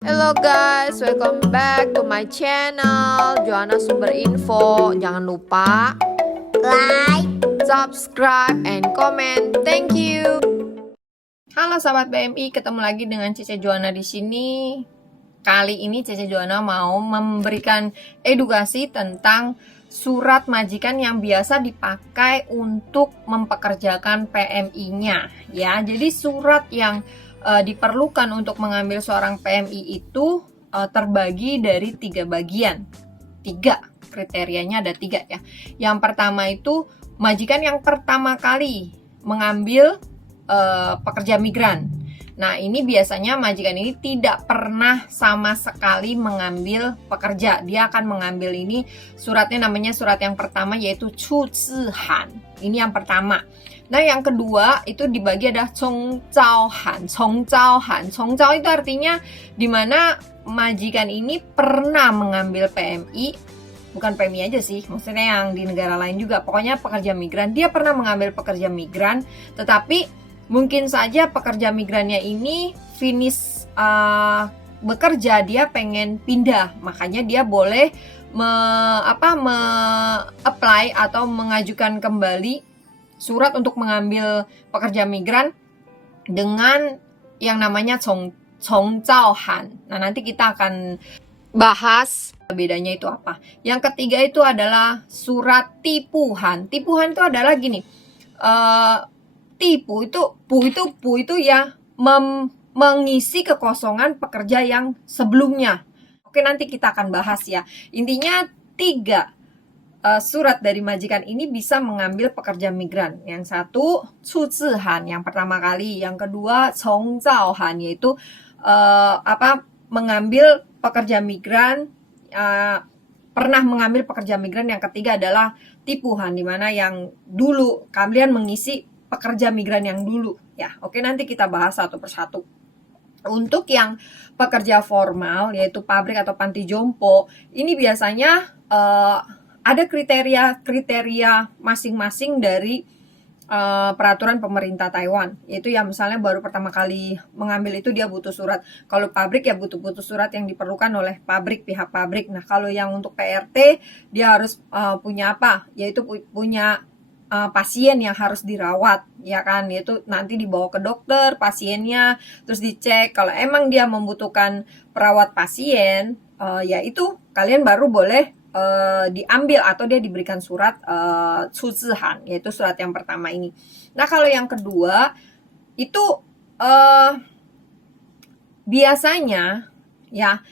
Hello guys, welcome back to my channel Joanna Sumber Info. Jangan lupa like, subscribe, and comment. Thank you. Halo sahabat BMI, ketemu lagi dengan Cece Joanna di sini. Kali ini Cece Joanna mau memberikan edukasi tentang surat majikan yang biasa dipakai untuk mempekerjakan PMI-nya. Ya, jadi surat yang diperlukan untuk mengambil seorang PMI itu terbagi dari 3 bagian. 3 kriterianya ada 3 ya. Yang pertama itu majikan yang pertama kali mengambil pekerja migran. Nah, ini biasanya majikan ini tidak pernah sama sekali mengambil pekerja. Dia akan mengambil ini, suratnya namanya surat yang pertama yaitu Chu-Zi-Han. Ini yang pertama. Nah, yang kedua itu dibagi ada Chong-Zhao-Han. Chong-Zhao-Han. Chong-Zhao itu artinya di mana majikan ini pernah mengambil PMI. Bukan PMI aja sih, maksudnya yang di negara lain juga. Pokoknya pekerja migran. Dia pernah mengambil pekerja migran, tetapi mungkin saja pekerja migrannya ini finish bekerja, dia pengen pindah, makanya dia boleh apply atau mengajukan kembali surat untuk mengambil pekerja migran dengan yang namanya Chong-Zhao-Han. Nah, nanti kita akan bahas bedanya itu apa. Yang ketiga itu adalah surat tipuhan. Tipuhan itu adalah gini. Pu itu ya mengisi kekosongan pekerja yang sebelumnya. Oke, nanti kita akan bahas ya. Intinya 3 surat dari majikan ini bisa mengambil pekerja migran. Yang satu Chu-Zi-Han yang pertama kali, yang kedua Chong-Zhao-Han yaitu mengambil pekerja migran, pernah mengambil pekerja migran. Yang ketiga adalah tipuhan, di mana yang dulu kalian mengisi pekerja migran yang dulu ya. Oke, nanti kita bahas satu persatu. Untuk yang pekerja formal yaitu pabrik atau panti jompo, ini biasanya ada kriteria masing-masing dari peraturan pemerintah Taiwan. Yaitu yang misalnya baru pertama kali mengambil itu dia butuh surat. Kalau pabrik ya butuh surat yang diperlukan oleh pihak pabrik. Nah, kalau yang untuk PRT dia harus punya apa? Yaitu punya pasien yang harus dirawat, ya kan, yaitu nanti dibawa ke dokter pasiennya, terus dicek kalau emang dia membutuhkan perawat pasien, ya itu kalian baru boleh diambil atau dia diberikan surat Chu-Zi-Han, yaitu surat yang pertama ini. Nah, kalau yang kedua itu biasanya ya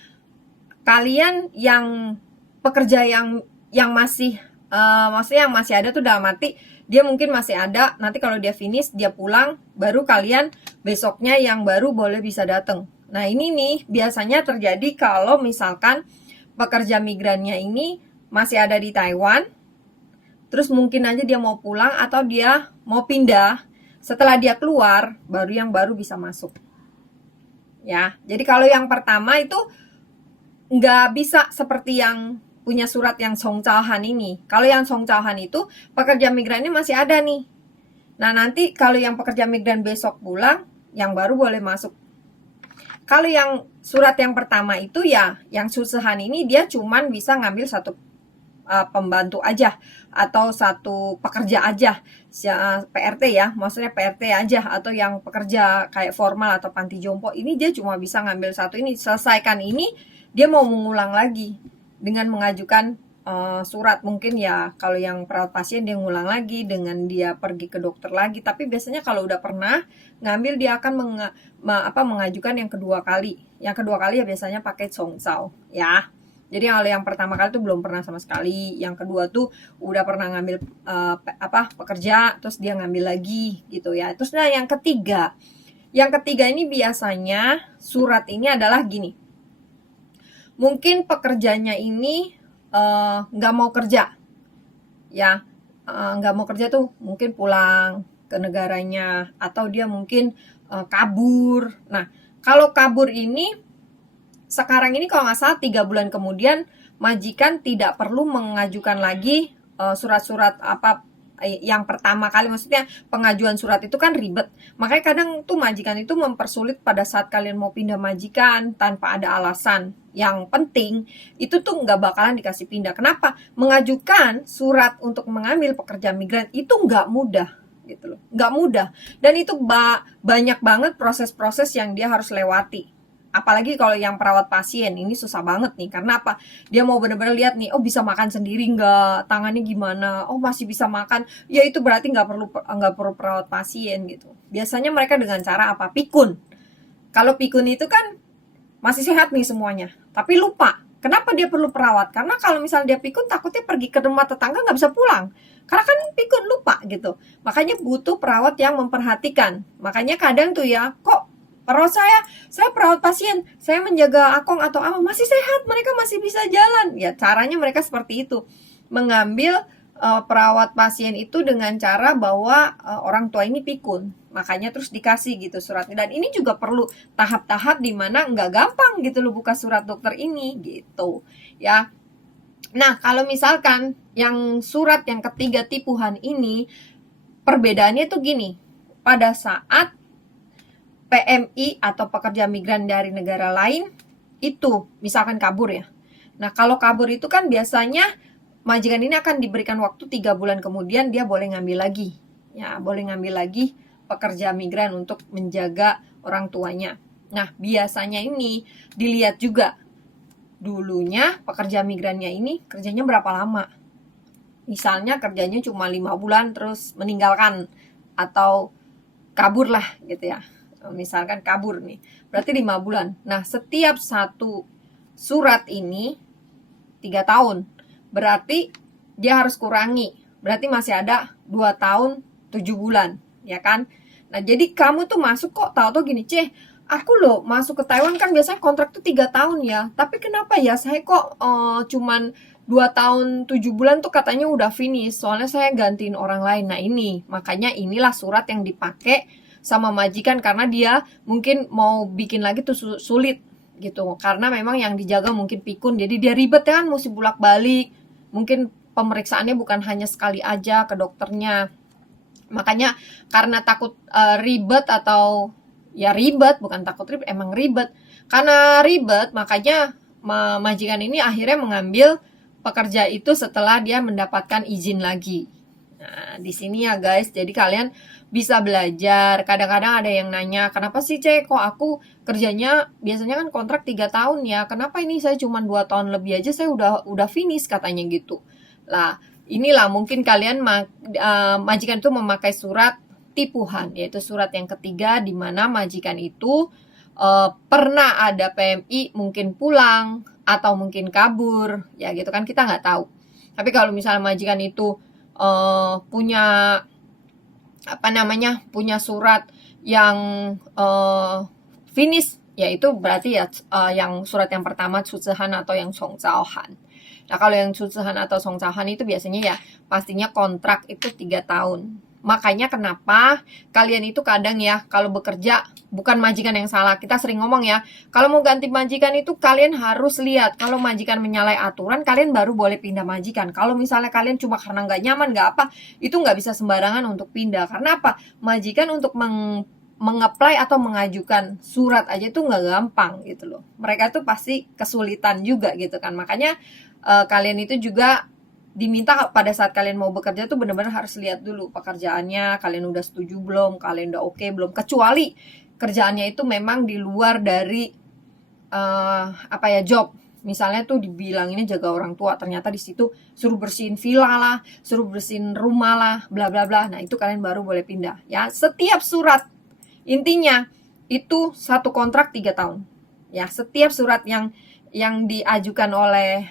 kalian yang pekerja yang masih maksudnya yang masih ada tuh dalam arti dia mungkin masih ada, nanti kalau dia finish dia pulang, baru kalian besoknya yang baru boleh bisa datang. Nah, ini nih biasanya terjadi kalau misalkan pekerja migrannya ini masih ada di Taiwan, terus mungkin aja dia mau pulang atau dia mau pindah. Setelah dia keluar, baru yang baru bisa masuk ya. Jadi kalau yang pertama itu nggak bisa seperti yang punya surat yang Chong-Zhao-Han ini. Kalau yang Chong-Zhao-Han itu pekerja migrannya masih ada nih. Nah, nanti kalau yang pekerja migran besok pulang, yang baru boleh masuk. Kalau yang surat yang pertama itu ya, yang Chu-Zi-Han ini dia cuman bisa ngambil satu pembantu aja atau satu pekerja aja, PRT ya, maksudnya PRT aja, atau yang pekerja kayak formal atau panti jompo ini dia cuma bisa ngambil satu ini. Selesaikan ini, dia mau mengulang lagi dengan mengajukan surat. Mungkin ya kalau yang perawat pasien dia ngulang lagi dengan dia pergi ke dokter lagi. Tapi biasanya kalau udah pernah ngambil dia akan mengajukan yang kedua kali. Yang kedua kali ya biasanya pakai Chong-Zhao ya. Jadi kalau yang pertama kali tuh belum pernah sama sekali. Yang kedua tuh udah pernah ngambil pekerja, terus dia ngambil lagi gitu ya. Terus nah yang ketiga ini biasanya surat ini adalah gini. Mungkin pekerjanya ini nggak mau kerja, ya, nggak mau kerja tuh mungkin pulang ke negaranya atau dia mungkin kabur. Nah, kalau kabur ini sekarang ini kalau nggak salah 3 bulan kemudian majikan tidak perlu mengajukan lagi surat-surat yang pertama kali, maksudnya pengajuan surat itu kan ribet. Makanya kadang tuh majikan itu mempersulit pada saat kalian mau pindah majikan tanpa ada alasan yang penting, itu tuh nggak bakalan dikasih pindah. Kenapa? Mengajukan surat untuk mengambil pekerja migran itu nggak mudah gitu loh, nggak mudah. Dan itu banyak banget proses-proses yang dia harus lewati. Apalagi kalau yang perawat pasien ini susah banget nih, karena apa? Dia mau bener-bener lihat nih, oh bisa makan sendiri nggak, tangannya gimana, oh masih bisa makan, ya itu berarti nggak perlu perawat pasien gitu. Biasanya mereka dengan cara apa? Pikun. Kalau pikun itu kan masih sehat nih semuanya, tapi lupa. Kenapa dia perlu perawat? Karena kalau misalnya dia pikun, takutnya pergi ke rumah tetangga nggak bisa pulang. Karena kan pikun lupa gitu. Makanya butuh perawat yang memperhatikan. Makanya kadang tuh ya, kok perawat saya perawat pasien, saya menjaga akong atau apa, masih sehat, mereka masih bisa jalan. Ya caranya mereka seperti itu. Mengambil perawat pasien itu dengan cara bahwa orang tua ini pikun. Makanya terus dikasih gitu suratnya. Dan ini juga perlu tahap-tahap di mana nggak gampang gitu loh buka surat dokter ini gitu. Ya. Nah, kalau misalkan yang surat yang ketiga tipuhan ini, perbedaannya tuh gini. Pada saat PMI atau pekerja migran dari negara lain itu misalkan kabur ya. Nah, kalau kabur itu kan biasanya majikan ini akan diberikan waktu 3 bulan kemudian dia boleh ngambil lagi. Ya, boleh ngambil lagi pekerja migran untuk menjaga orang tuanya. Nah, biasanya ini dilihat juga dulunya pekerja migrannya ini kerjanya berapa lama. Misalnya kerjanya cuma 5 bulan terus meninggalkan atau kabur lah gitu ya. Misalkan kabur nih, berarti 5 bulan. Nah, setiap satu surat ini 3 tahun. Berarti dia harus kurangi. Berarti masih ada 2 tahun 7 bulan, ya kan? Nah, jadi kamu tuh masuk kok tahu-tahu gini, aku loh masuk ke Taiwan kan biasanya kontrak tuh 3 tahun ya. Tapi kenapa ya saya kok cuman 2 tahun 7 bulan tuh katanya udah finish. Soalnya saya gantiin orang lain. Nah, ini, makanya inilah surat yang dipakai sama majikan karena dia mungkin mau bikin lagi tuh sulit gitu. Karena memang yang dijaga mungkin pikun, jadi dia ribet kan, mesti bolak-balik. Mungkin pemeriksaannya bukan hanya sekali aja ke dokternya. Makanya karena takut ribet atau ya ribet, bukan takut ribet, emang ribet. Karena ribet, makanya majikan ini akhirnya mengambil pekerja itu setelah dia mendapatkan izin lagi. Nah, di sini ya guys, jadi kalian bisa belajar. Kadang-kadang ada yang nanya, kenapa sih kok aku kerjanya biasanya kan kontrak 3 tahun ya, kenapa ini saya cuma 2 tahun lebih aja saya udah finish katanya gitu. Lah, inilah mungkin kalian majikan itu memakai surat tipuhan, yaitu surat yang ketiga di mana majikan itu pernah ada PMI mungkin pulang atau mungkin kabur, ya gitu kan kita nggak tahu. Tapi kalau misalnya majikan itu punya punya surat yang finish, yaitu berarti ya yang surat yang pertama Tsuzihan atau yang Songzhaohan. Nah, kalau yang Tsuzihan atau Songzhaohan itu biasanya ya pastinya kontrak itu 3 tahun. Makanya kenapa kalian itu kadang ya kalau bekerja, bukan majikan yang salah, kita sering ngomong ya, kalau mau ganti majikan itu kalian harus lihat, kalau majikan menyalahi aturan kalian baru boleh pindah majikan. Kalau misalnya kalian cuma karena nggak nyaman nggak apa, itu nggak bisa sembarangan untuk pindah. Karena apa? Majikan untuk mengapply atau mengajukan surat aja tuh nggak gampang gitu loh. Mereka tuh pasti kesulitan juga gitu kan. Makanya kalian itu juga diminta pada saat kalian mau bekerja tuh benar-benar harus lihat dulu pekerjaannya, kalian udah setuju belum, kalian udah oke belum, kecuali kerjaannya itu memang di luar dari job. Misalnya tuh dibilang ini jaga orang tua, ternyata di situ suruh bersihin villa lah, suruh bersihin rumah lah, bla bla bla. Nah, itu kalian baru boleh pindah. Ya, setiap surat intinya itu satu kontrak 3 tahun. Ya, setiap surat yang diajukan oleh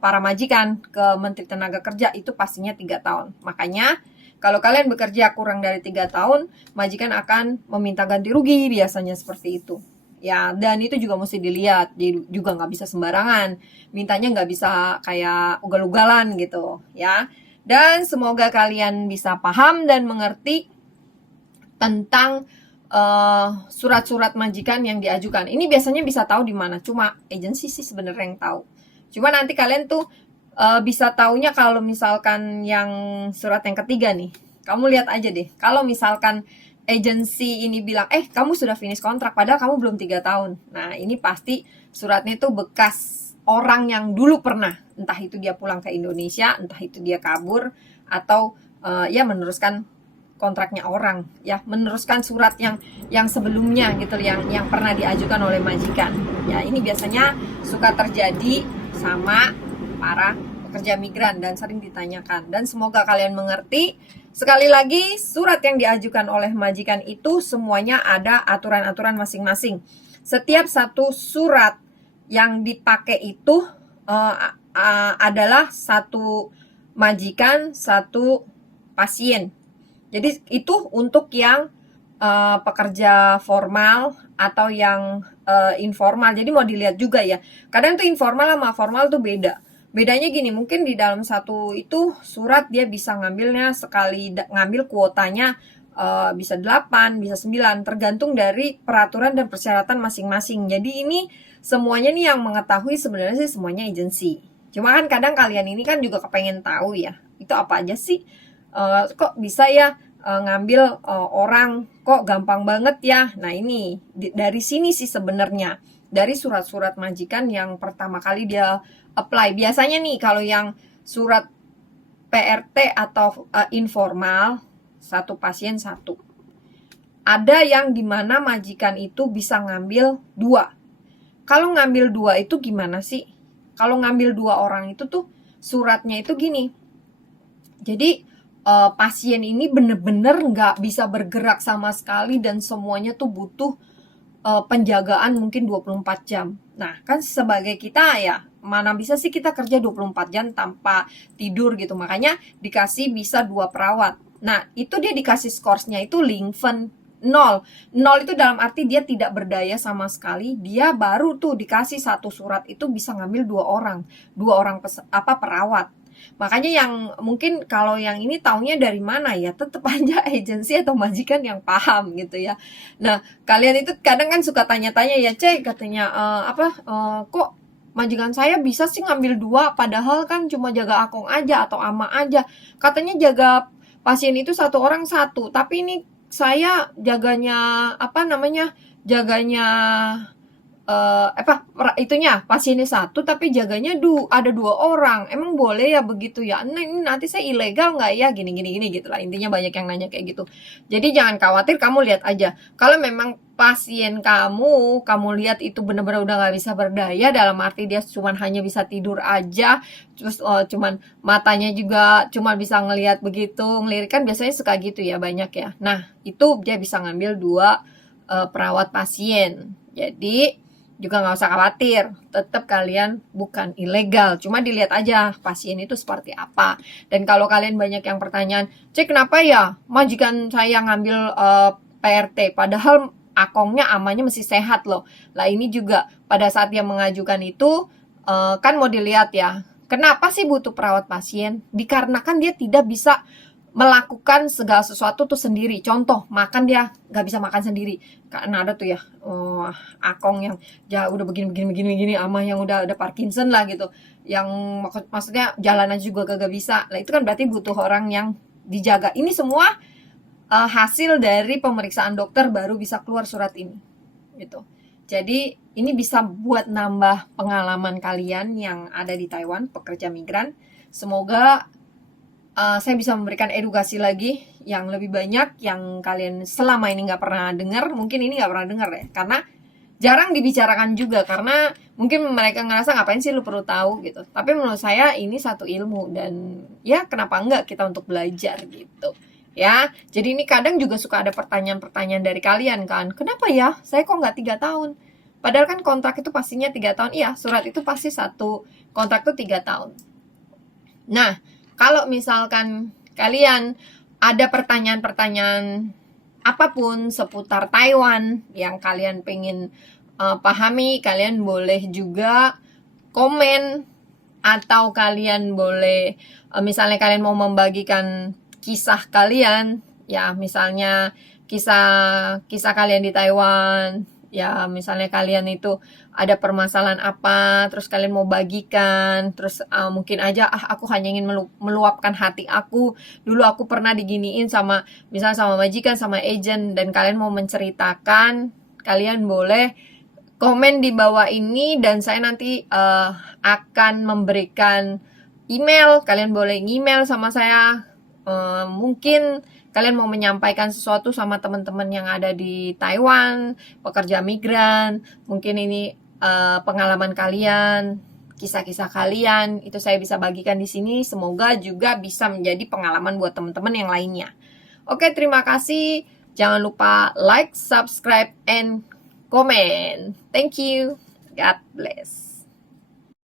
para majikan ke Menteri Tenaga Kerja itu pastinya 3 tahun. Makanya kalau kalian bekerja kurang dari 3 tahun, majikan akan meminta ganti rugi, biasanya seperti itu. Ya, dan itu juga mesti dilihat, jadi juga nggak bisa sembarangan. Mintanya nggak bisa kayak ugal-ugalan gitu, ya. Dan semoga kalian bisa paham dan mengerti tentang surat-surat majikan yang diajukan. Ini biasanya bisa tahu di mana, cuma agensi sih sebenarnya yang tahu. Cuma nanti kalian tuh bisa taunya kalau misalkan yang surat yang ketiga nih. Kamu lihat aja deh. Kalau misalkan agensi ini bilang, kamu sudah finish kontrak, padahal kamu belum 3 tahun. Nah, ini pasti suratnya itu bekas orang yang dulu pernah. Entah itu dia pulang ke Indonesia, entah itu dia kabur, atau ya meneruskan kontraknya orang, ya meneruskan surat yang sebelumnya gitu, yang pernah diajukan oleh majikan. Ya, ini biasanya suka terjadi sama para pekerja migran dan sering ditanyakan. Dan semoga kalian mengerti. Sekali lagi, surat yang diajukan oleh majikan itu semuanya ada aturan-aturan masing-masing. Setiap satu surat yang dipakai itu adalah satu majikan, satu pasien. Jadi itu untuk yang pekerja formal atau yang informal. Jadi mau dilihat juga ya. Kadang tuh informal sama formal tuh beda. Bedanya gini, mungkin di dalam satu itu surat dia bisa ngambilnya sekali ngambil kuotanya bisa 8, bisa 9, tergantung dari peraturan dan persyaratan masing-masing. Jadi ini semuanya nih yang mengetahui sebenarnya sih semuanya agensi. Cuma kan kadang kalian ini kan juga kepengen tahu ya, itu apa aja sih? Kok bisa ya ngambil orang, kok gampang banget ya. Nah, ini dari sini sih sebenarnya, dari surat-surat majikan yang pertama kali dia apply. Biasanya nih kalau yang surat PRT atau informal, satu pasien satu. Ada yang dimana majikan itu bisa ngambil 2. Kalau ngambil 2 itu gimana sih? Kalau ngambil 2 orang itu tuh suratnya itu gini. Jadi pasien ini bener-bener nggak bisa bergerak sama sekali dan semuanya tuh butuh penjagaan mungkin 24 jam. Nah, kan sebagai kita ya, mana bisa sih kita kerja 24 jam tanpa tidur gitu. Makanya dikasih bisa 2 perawat. Nah, itu dia dikasih scoresnya itu Lingven 0. 0 itu dalam arti dia tidak berdaya sama sekali. Dia baru tuh dikasih satu surat itu bisa ngambil 2 orang. 2 orang perawat. Makanya yang mungkin kalau yang ini taunya dari mana ya, tetap aja agensi atau majikan yang paham gitu ya. Nah, kalian itu kadang kan suka tanya-tanya ya, katanya kok majikan saya bisa sih ngambil 2, padahal kan cuma jaga akong aja atau ama aja. Katanya jaga pasien itu 1 orang 1, tapi ini saya jaganya jaganya itunya pasiennya 1 tapi jaganya ada 2 orang. Emang boleh ya begitu ya? Nah, ini nanti saya ilegal nggak ya? Gini gitu lah. Intinya banyak yang nanya kayak gitu. Jadi jangan khawatir, kamu lihat aja. Kalau memang pasien kamu lihat itu benar-benar udah nggak bisa berdaya, dalam arti dia cuman hanya bisa tidur aja, terus cuman matanya juga cuma bisa ngelihat begitu, ngelirik, kan biasanya suka gitu ya, banyak ya. Nah, itu dia bisa ngambil 2 perawat pasien. Jadi juga nggak usah khawatir, tetap kalian bukan ilegal, cuma dilihat aja pasien itu seperti apa. Dan kalau kalian banyak yang pertanyaan, kenapa ya majikan saya ngambil PRT, padahal akongnya amanya masih sehat loh. Lah ini juga pada saat dia mengajukan itu kan mau dilihat ya, kenapa sih butuh perawat pasien? Dikarenakan dia tidak bisa melakukan segala sesuatu tuh sendiri. Contoh, makan dia nggak bisa makan sendiri. Karena ada tuh ya akong yang udah begini ama yang udah ada Parkinson lah gitu. Yang maksudnya jalan aja juga gak bisa. Lah itu kan berarti butuh orang yang dijaga. Ini semua hasil dari pemeriksaan dokter baru bisa keluar surat ini. Gitu. Jadi ini bisa buat nambah pengalaman kalian yang ada di Taiwan, pekerja migran. Semoga saya bisa memberikan edukasi lagi yang lebih banyak yang kalian selama ini nggak pernah dengar. Mungkin ini nggak pernah dengar ya, karena jarang dibicarakan juga, karena mungkin mereka ngerasa ngapain sih lu perlu tahu gitu. Tapi menurut saya ini satu ilmu, dan ya kenapa enggak kita untuk belajar gitu ya. Jadi ini kadang juga suka ada pertanyaan-pertanyaan dari kalian kan, kenapa ya saya kok nggak 3 tahun, padahal kan kontrak itu pastinya 3 tahun. Iya, surat itu pasti satu kontrak itu 3 tahun. Nah, kalau misalkan kalian ada pertanyaan-pertanyaan apapun seputar Taiwan yang kalian pengen pahami, kalian boleh juga komen, atau kalian boleh misalnya kalian mau membagikan kisah kalian ya, misalnya kisah kalian di Taiwan Ya, misalnya kalian itu ada permasalahan apa, terus kalian mau bagikan, terus mungkin aja aku hanya ingin meluapkan hati aku. Dulu aku pernah diginiin sama misalnya sama majikan, sama agent, dan kalian mau menceritakan, kalian boleh komen di bawah ini dan saya nanti akan memberikan email. Kalian boleh email sama saya. Mungkin kalian mau menyampaikan sesuatu sama teman-teman yang ada di Taiwan, pekerja migran, mungkin ini pengalaman kalian, kisah-kisah kalian, itu saya bisa bagikan di sini. Semoga juga bisa menjadi pengalaman buat teman-teman yang lainnya. Oke, terima kasih. Jangan lupa like, subscribe, and comment. Thank you. God bless.